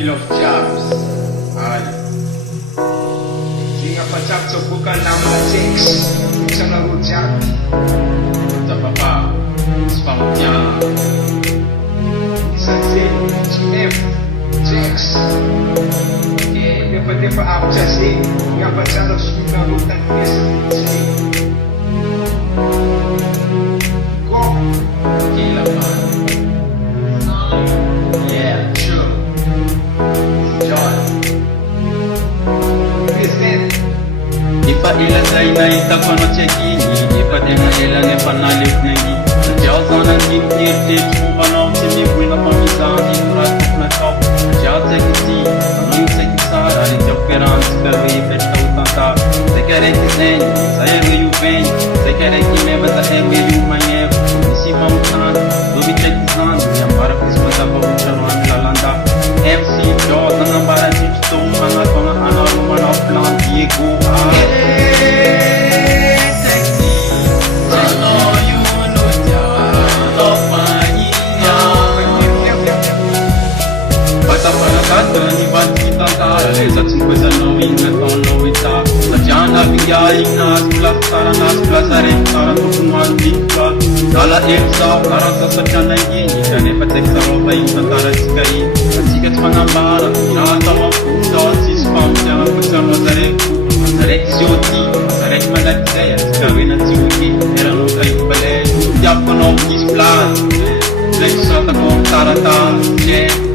King of Jobs. Zinga pa Jobs bukan nama Jax. Sana rujak. Tak apa-apa. Spamnya. Bisa GF Jax. Depa apa sih? Ngapa cara sudah utang biasa sih? Kok gila man. Yeah, sure. John. Present. Ipa ila zainai takono chekini Ipa tena ila nepa nalip nengi Jazana tintir tetu banau tini buina pamisani Turat kupna top Jaze kisi Amin sekisara Ni jokeran Sperwe betta utanta Sekere kiseni Sayenge yu veni Sekere kime bata enge yu manyev Nisi pamutan Dobi chekizan Yambara kismata pavuchano amilalanda MC Jazana bara chichto Ana kona ana rumana plan Diego Zatin coisa não inventam noita Sajana viagem nas plaças nas plaças Sara tudo no alvita Dala elsa Arasa sajana yini Jane patek saroba inta tara sikai Asigat manambara Irata mafuda Sispam jana kusa mazarek Mazarek zioti Mazarek malakzaya Sikawena zioti Era no kayo bale Diapo no kisplan Zek sata kong tarata Jen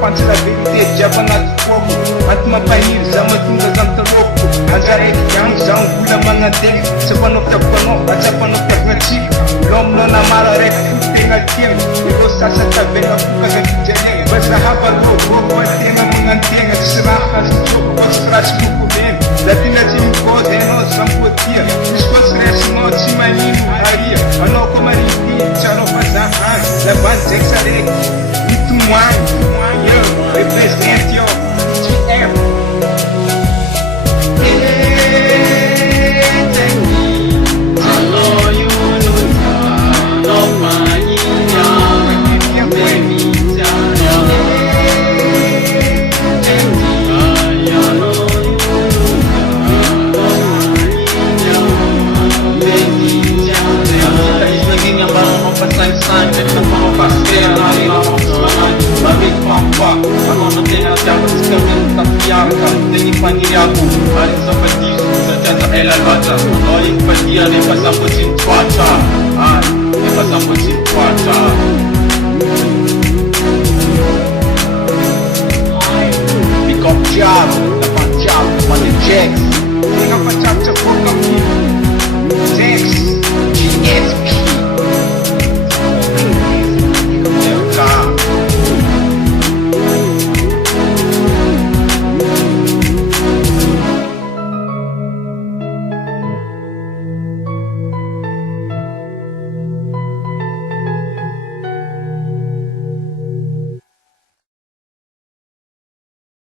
Pantsela verite java anaty foko Maty mampahiro za matonga zany taloko Anjaraiky iagno za mbola magnadeny Tsy afanao fitiavanao Atsy afanao fitiavanatsika Lominao namara raiky fotena tiagna Ireo sasa tavena fokaza fijanegna Mba zahava rôrô atena magnantegna Tsisy raha hazotsoko Koa tsy rasy mokomena Latina tsy mipôdy anao zampoatia Misy koa tsy resinao tsy manino haria Anao koa marity Tsarao fazahany Lavany zay saraiky Mitomany Represent yo GF Aku hari seperti secara elal baca Oleh perdia ni pasal mesin cuaca Ni pasal mesin cuaca Pick up job, dapat job, money checks Zinga pa Jobs